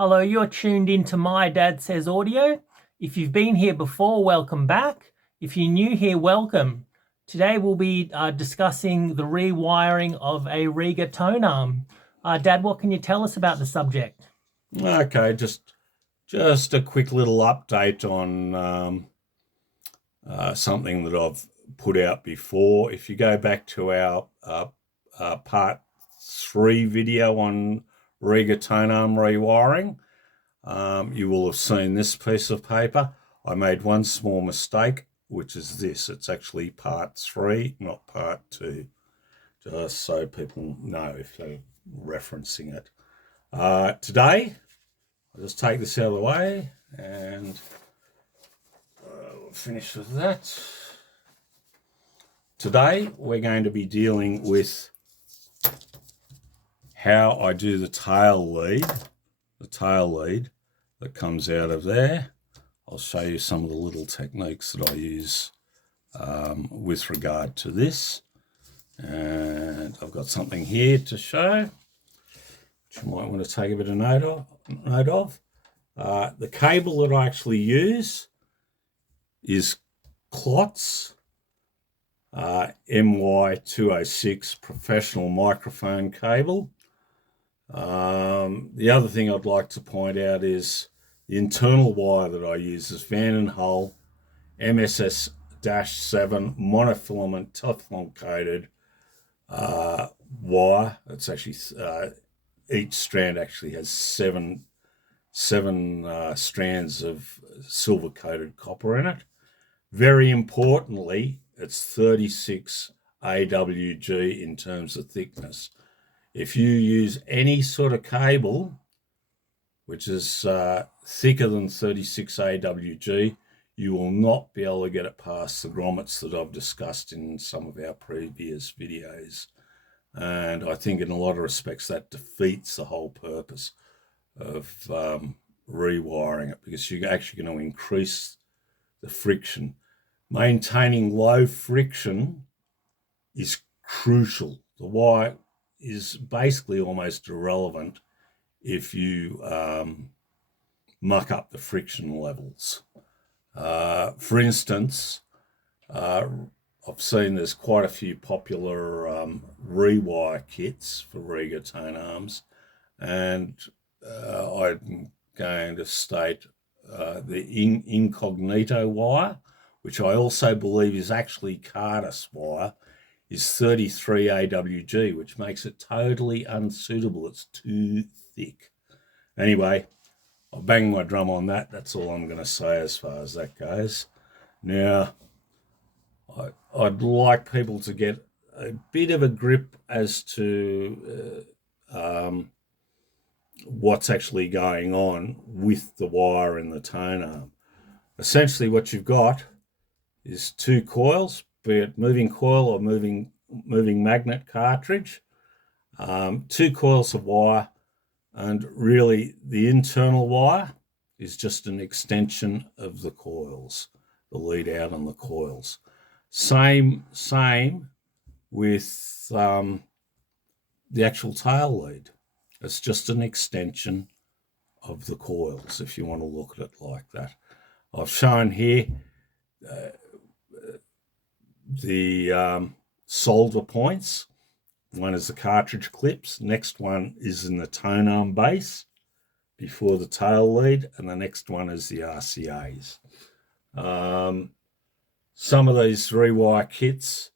Hello, you're tuned into My Dad Says Audio. If you've been here before, welcome back. If you're new here, welcome. Today we'll be discussing the rewiring of a Rega tone arm. Dad, what can you tell us about the subject? Okay, just a quick little update on something that I've put out before. If you go back to our part 3 video on Rega tone arm rewiring, you will have seen this piece of paper. I made one small mistake, which is this. It's actually part 3, not part 2, just so people know if they're referencing it. Today, I'll just take this out of the way and we'll finish with that. Today, we're going to be dealing with how I do the tail lead that comes out of there. I'll show you some of the little techniques that I use with regard to this. And I've got something here to show, which you might want to take a bit of note of. The cable that I actually use is Clots MY206 professional microphone cable. The other thing I'd like to point out is the internal wire that I use is Van & Hull MSS-7 monofilament Teflon coated wire. It's actually each strand actually has seven strands of silver coated copper in it. Very importantly, it's 36 AWG in terms of thickness. If you use any sort of cable which is thicker than 36 AWG, you will not be able to get it past the grommets that I've discussed in some of our previous videos. And I think in a lot of respects that defeats the whole purpose of rewiring it, because you're actually going to increase the friction. Maintaining low friction is crucial. The wire is basically almost irrelevant if you muck up the friction levels. For instance, I've seen there's quite a few popular rewire kits for Rega tone arms, and I'm going to state the incognito wire, which I also believe is actually Cardus wire, is 33 AWG, which makes it totally unsuitable. It's too thick. Anyway, I'll bang my drum on that. That's all I'm going to say as far as that goes. Now, I'd like people to get a bit of a grip as to what's actually going on with the wire in the tone arm. Essentially, what you've got is two coils, be it moving coil or moving magnet cartridge, two coils of wire, and really the internal wire is just an extension of the coils, the lead out on the coils. Same with the actual tail lead. It's just an extension of the coils, if you want to look at it like that. I've shown here the solder points. One is the cartridge clips. Next one is in the tone arm base before the tail lead, and the next one is the RCAs. Some of these rewire kits,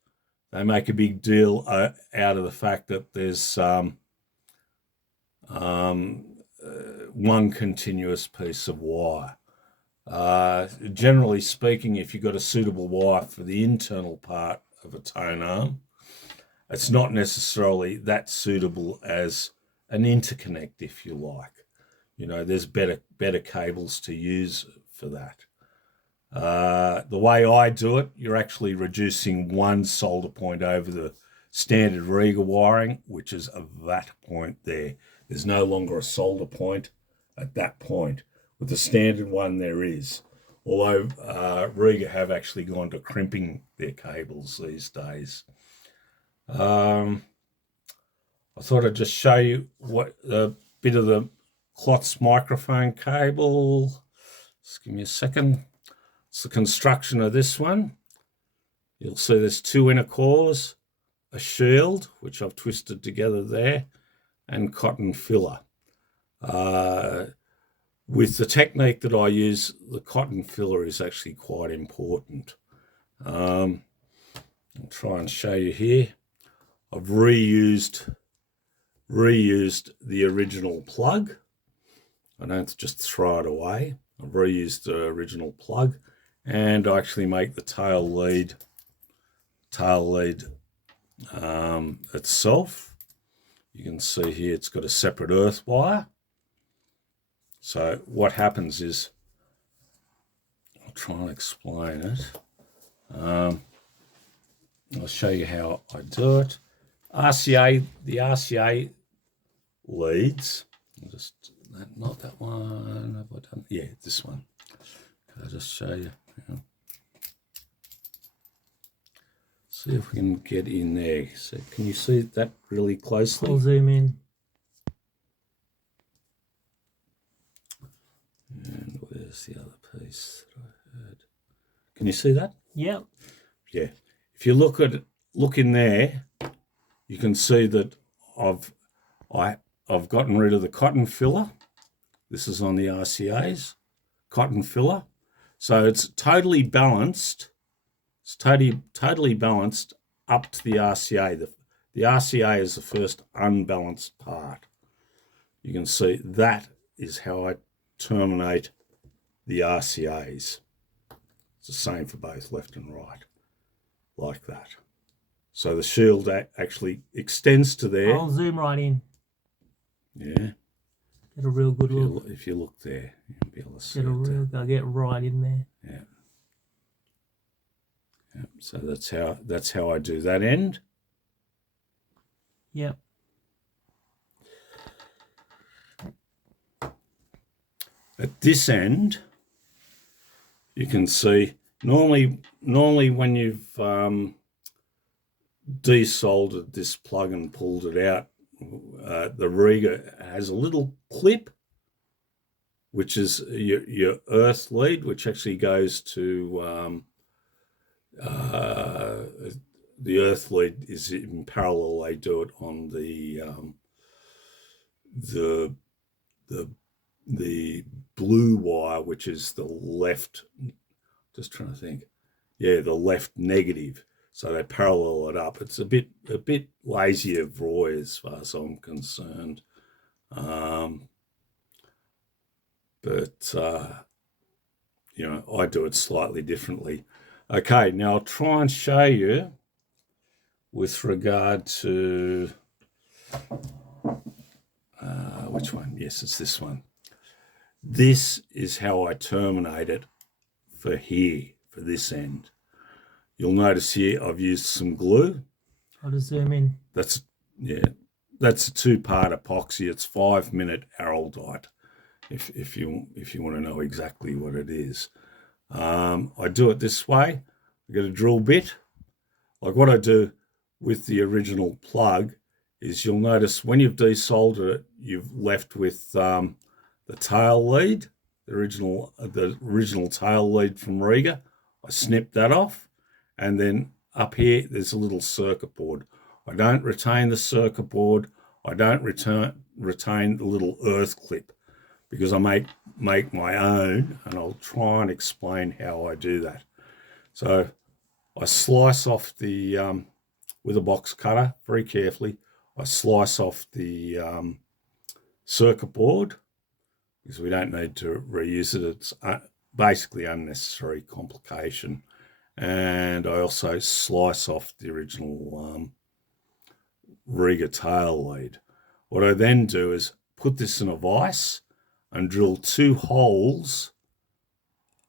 they make a big deal out of the fact that there's one continuous piece of wire. Generally speaking, if you've got a suitable wire for the internal part of a tone arm, it's not necessarily that suitable as an interconnect, if you like. You know, there's better cables to use for that. The way I do it, you're actually reducing one solder point over the standard Rega wiring, which is that point there. There's no longer a solder point at that point. With the standard one, there is. Although Rega have actually gone to crimping their cables these days. I thought I'd just show you what a bit of the Klotz microphone cable. Just give me a second. It's the construction of this one. You'll see there's 2 inner cores, a shield, which I've twisted together there, and cotton filler. With the technique that I use, the cotton filler is actually quite important. I'll try and show you here. I've reused the original plug. I don't just throw it away. I've reused the original plug, and I actually make the tail lead itself. You can see here it's got a separate earth wire. So what happens is, I'll try and explain it. I'll show you how I do it. The RCA leads, not that one, have I done? Yeah, this one. Can I just show you? Yeah. See if we can get in there. So can you see that really closely? I'll zoom in. And where's the other piece that I heard? Can you see that? Yep. Yeah. If you look in there, you can see that I've gotten rid of the cotton filler. This is on the RCA's cotton filler. So it's totally balanced. It's totally balanced up to the RCA. The RCA is the first unbalanced part. You can see that is how I terminate the RCAs. It's the same for both left and right, like that. So the shield actually extends to there. I'll zoom right in. Yeah. Get a real good look. If you look there, you'll be able to see it. I'll get right in there. Yeah. Yeah. So that's how I do that end. Yep. At this end, you can see normally when you've desoldered this plug and pulled it out, the Rega has a little clip, which is your earth lead, which actually goes to the earth lead is in parallel. They do it on the blue wire, which is the left. Just trying to think. Yeah, the left negative. So they parallel it up. It's a bit lazy of Roy as far as I'm concerned. But you know, I do it slightly differently. Okay, now I'll try and show you with regard to which one? Yes, it's this one. This is how I terminate it for here, for this end. You'll notice here I've used some glue. I'll just zoom in. That's a 2-part epoxy. It's 5-minute araldite. If you want to know exactly what it is, I do it this way. I get a drill bit. Like what I do with the original plug is, you'll notice when you've desoldered it, you've left with the tail lead, the original tail lead from Rega. I snip that off, and then up here there's a little circuit board. I don't retain the circuit board. I don't retain the little earth clip, because I make my own, and I'll try and explain how I do that. So I slice off the with a box cutter very carefully. I slice off the circuit board, because we don't need to reuse it. It's basically unnecessary complication. And I also slice off the original Rega tail lead. What I then do is put this in a vise and drill 2 holes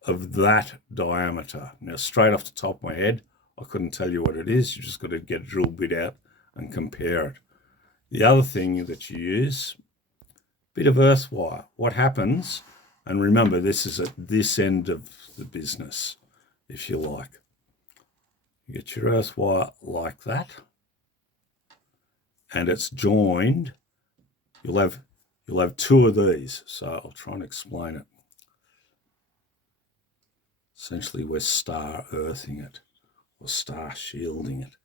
of that diameter. Now, straight off the top of my head, I couldn't tell you what it is. You just got to get a drill bit out and compare it. The other thing that you use, a bit of earth wire. What happens, and remember, this is at this end of the business, if you like. You get your earth wire like that, and it's joined. You'll have you'll have two of these. So I'll try and explain it. Essentially, we're star earthing it or star shielding it.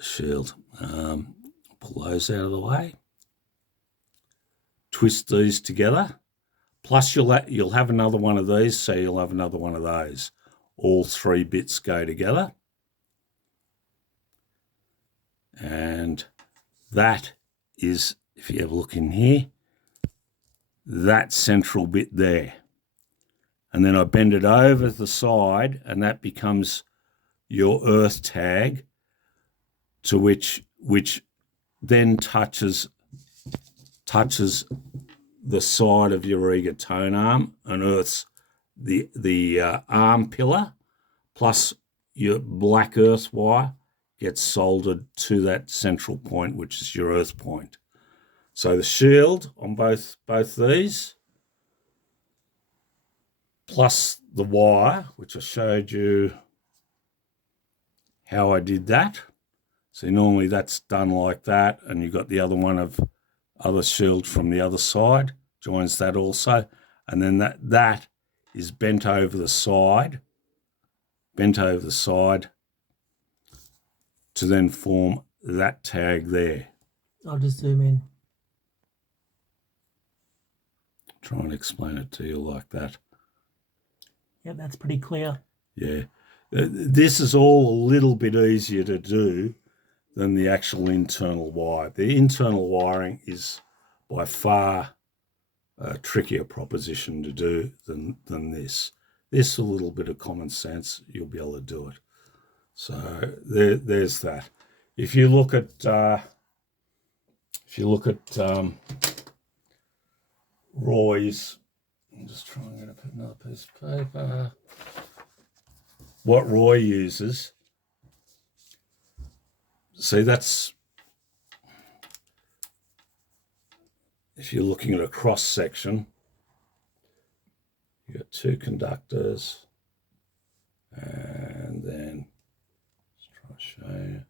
Shield. Pull those out of the way. Twist these together. Plus, you'll have another one of these, so you'll have another one of those. All three bits go together. And that is, if you have a look in here, that central bit there. And then I bend it over the side, and that becomes your earth tag, to which then touches the side of your Rega tone arm and earths the arm pillar, plus your black earth wire gets soldered to that central point, which is your earth point. So the shield on both these, plus the wire, which I showed you how I did that. So normally that's done like that, and you've got the other one of other shield from the other side, joins that also, and then that is bent over the side to then form that tag there. I'll just zoom in. Try and explain it to you like that. Yeah, that's pretty clear. Yeah. This is all a little bit easier to do than the actual internal wire. The internal wiring is by far a trickier proposition to do than this. This, a little bit of common sense, you'll be able to do it. So there's that. If you look at Roy's, I'm just trying to put another piece of paper. What Roy uses, see, that's, if you're looking at a cross section, you've got two conductors, and then let's try to show you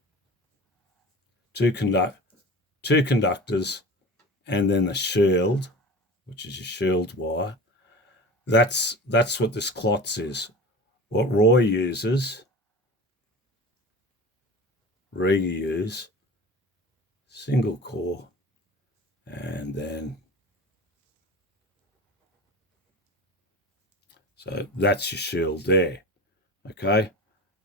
two conductors, and then the shield, which is your shield wire. That's what this clots is. What Roy uses, Rega use, single core, and then, so that's your shield there, okay?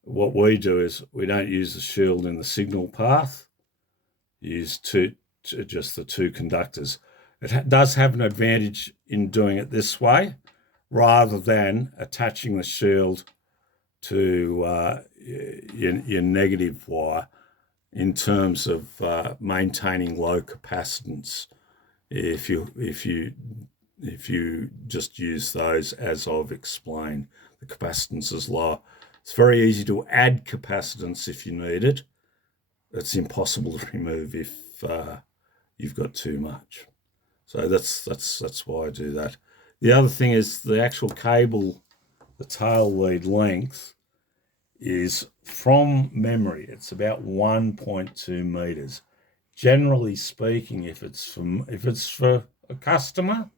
What we do is we don't use the shield in the signal path, use just the two conductors. It does have an advantage in doing it this way, rather than attaching the shield to your negative wire in terms of maintaining low capacitance. If you just use those as I've explained, the capacitance is low. It's very easy to add capacitance if you need it. It's impossible to remove if you've got too much. So that's why I do that. The other thing is the actual cable, the tail lead length is, from memory, it's about 1.2 meters. Generally speaking, if it's for a customer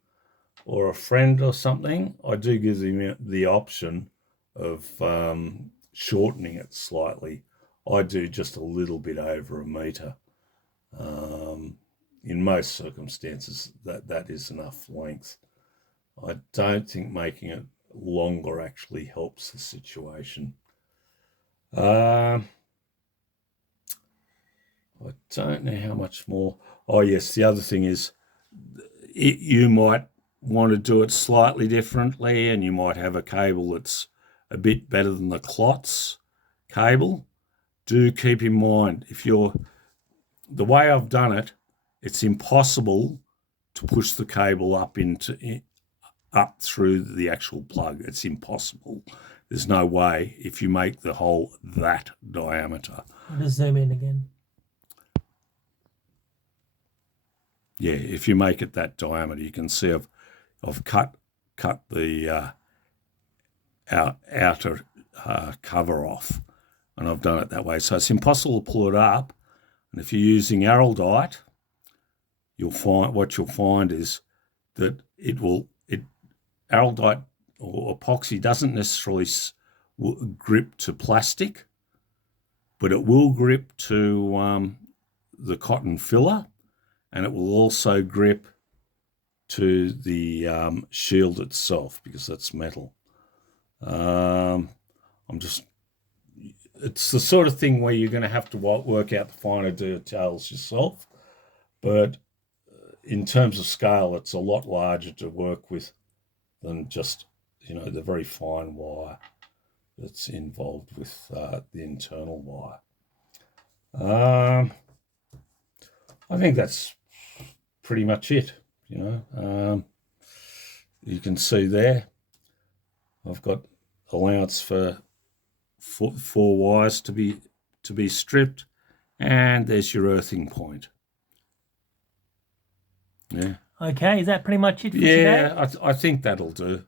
or a friend or something, I do give them the option of shortening it slightly. I do just a little bit over a meter. In most circumstances, that is enough length. I don't think making it longer actually helps the situation. I don't know how much more. Oh yes, the other thing is you might want to do it slightly differently, and you might have a cable that's a bit better than the clots cable. Do keep in mind, the way I've done it, it's impossible to push the cable up through the actual plug. It's impossible. There's no way if you make the hole that diameter. I'll just zoom in again. Yeah, if you make it that diameter, you can see I've cut the outer cover off, and I've done it that way. So it's impossible to pull it up. And if you're using araldite, you'll find is that araldite or epoxy doesn't necessarily grip to plastic, but it will grip to the cotton filler, and it will also grip to the shield itself because that's metal. It's the sort of thing where you're going to have to work out the finer details yourself, but in terms of scale, it's a lot larger to work with than just, the very fine wire that's involved with the internal wire. I think that's pretty much it. You can see there, I've got allowance for four wires to be stripped, and there's your earthing point. Yeah. Okay, is that pretty much it for today? Yeah, I think that'll do.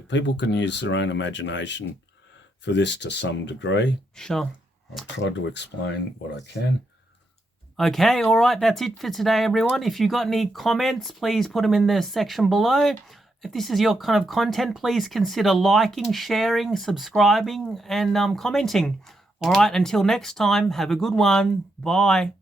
People can use their own imagination for this to some degree. Sure. I've tried to explain what I can. Okay, all right, that's it for today, everyone. If you've got any comments, please put them in the section below. If this is your kind of content, please consider liking, sharing, subscribing, and commenting. All right, until next time, have a good one. Bye.